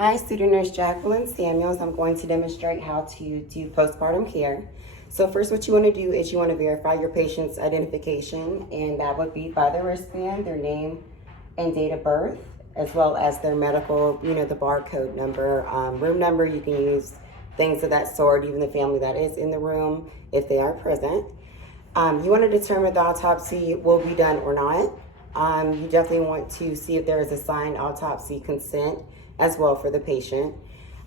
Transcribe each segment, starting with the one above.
Hi, student nurse Jacqueline Samuels. I'm going to demonstrate how to do postpartum care. So first, what you want to do is you want to verify your patient's identification, and that would be by the wristband, their name and date of birth, as well as their medical, the barcode number, room number. You can use things of that sort, even the family that is in the room, if they are present. You want to determine if the autopsy will be done or not. You definitely want to see if there is a signed autopsy consent as well for the patient.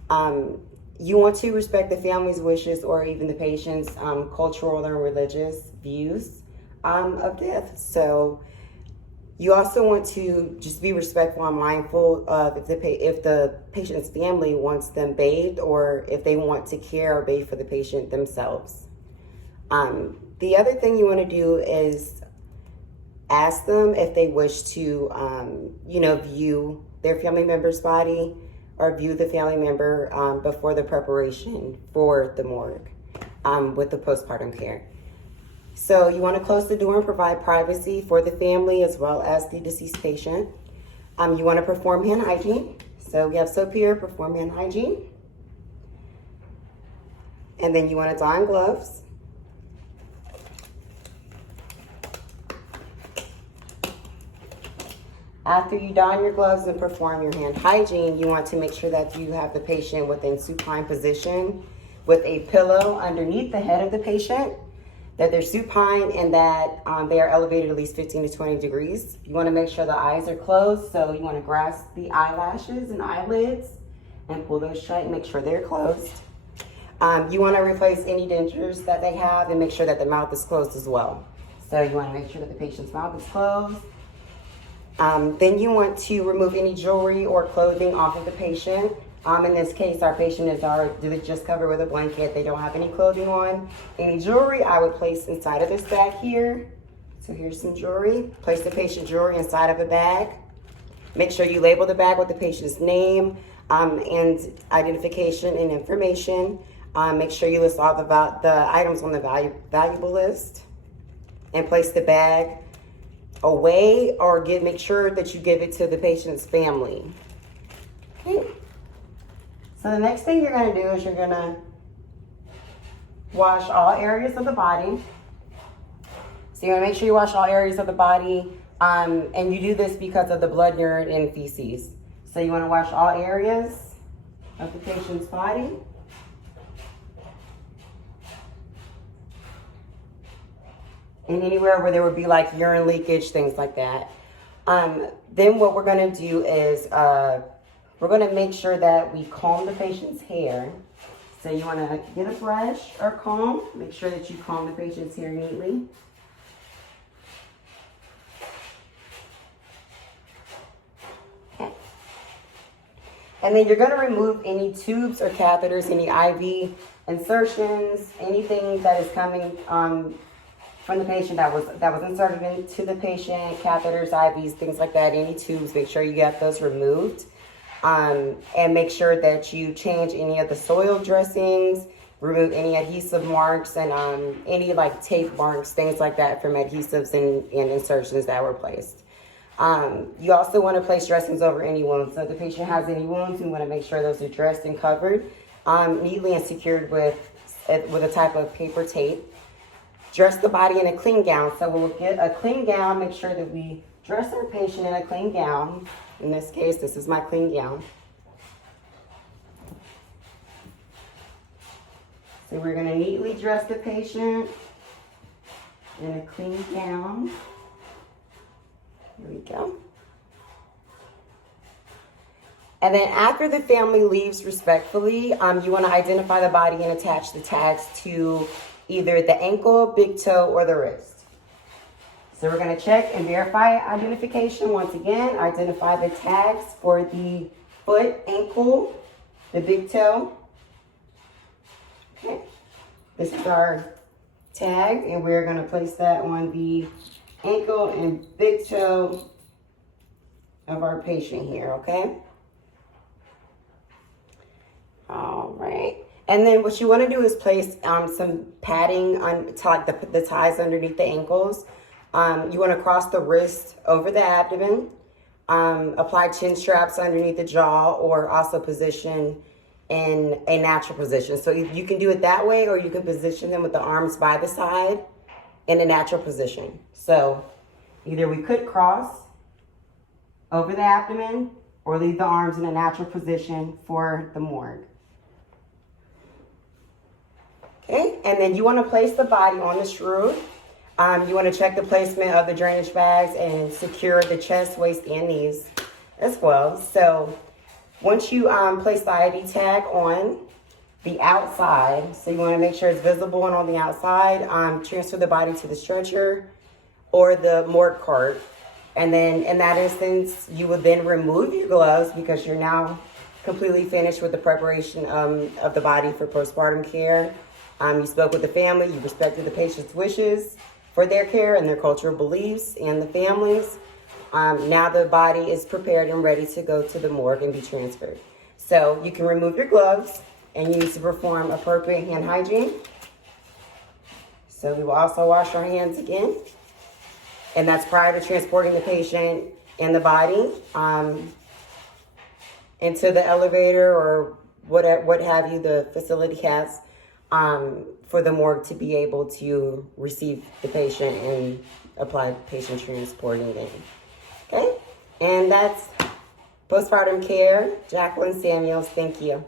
You want to respect the family's wishes or even the patient's cultural and religious views of death. So you also want to just be respectful and mindful of if the patient's family wants them bathed or if they want to care or bathe for the patient themselves. The other thing you want to do is ask them if they wish to, view their family member's body or view the family member before the preparation for the morgue with the postpartum care. So you want to close the door and provide privacy for the family as well as the deceased patient. You want to perform hand hygiene. So we have soap here, perform hand hygiene. And then you want to don gloves. After you don your gloves and perform your hand hygiene, you want to make sure that you have the patient within supine position with a pillow underneath the head of the patient, that they're supine and that they are elevated at least 15 to 20 degrees. You want to make sure the eyes are closed, so you want to grasp the eyelashes and eyelids and pull those shut and make sure they're closed. You want to replace any dentures that they have and make sure that the mouth is closed as well. So you want to make sure that the patient's mouth is closed. Then you want to remove any jewelry or clothing off of the patient. In this case, our patient is just covered with a blanket. They don't have any clothing on. Any jewelry I would place inside of this bag here. So here's some jewelry. Place the patient jewelry inside of a bag. Make sure you label the bag with the patient's name and identification and information. Make sure you list all the items on the valuable list. And place the bag away or make sure that you give it to the patient's family. Okay. So the next thing you're going to do is you're going to wash all areas of the body. So you want to make sure you wash all areas of the body, and you do this because of the blood, urine, and feces. So you want to wash all areas of the patient's body. And anywhere where there would be like urine leakage, things like that. Then what we're going to do is we're going to make sure that we comb the patient's hair. So you want to get a brush or comb. Make sure that you comb the patient's hair neatly. Okay. And then you're going to remove any tubes or catheters, any IV insertions, anything that is coming from the patient that was inserted into the patient, catheters, IVs, things like that, any tubes. Make sure you get those removed. And make sure that you change any of the soil dressings, remove any adhesive marks and any like tape marks, things like that from adhesives and insertions that were placed. You also want to place dressings over any wounds. So if the patient has any wounds, you want to make sure those are dressed and covered neatly and secured with a type of paper tape. Dress the body in a clean gown. So we'll get a clean gown, make sure that we dress our patient in a clean gown. In this case, this is my clean gown. So we're going to neatly dress the patient in a clean gown. Here we go. And then after the family leaves respectfully, you want to identify the body and attach the tags to either the ankle, big toe, or the wrist. So we're going to check and verify identification. Once again, identify the tags for the foot, ankle, the big toe. Okay. This is our tag, and we're going to place that on the ankle and big toe of our patient here, okay? All right. And then what you want to do is place some padding on like the ties underneath the ankles. You want to cross the wrist over the abdomen. apply chin straps underneath the jaw, or also position in a natural position. So you can do it that way, or you can position them with the arms by the side in a natural position. So either we could cross over the abdomen or leave the arms in a natural position for the morgue. Okay, and then you want to place the body on the shroud. You want to check the placement of the drainage bags and secure the chest, waist, and knees as well. So once you place the ID tag on the outside, so you want to make sure it's visible and on the outside, transfer the body to the stretcher or the morgue cart. And then in that instance, you will then remove your gloves because you're now completely finished with the preparation of the body for postpartum care. You spoke with the family, you respected the patient's wishes for their care and their cultural beliefs and the families. Now the body is prepared and ready to go to the morgue and be transferred. So you can remove your gloves and use to perform appropriate hand hygiene. So we will also wash our hands again. And that's prior to transporting the patient and the body into the elevator or what have you the facility has for the morgue to be able to receive the patient and apply patient transporting in. Okay, and that's postpartum care. Jacqueline Samuels, thank you.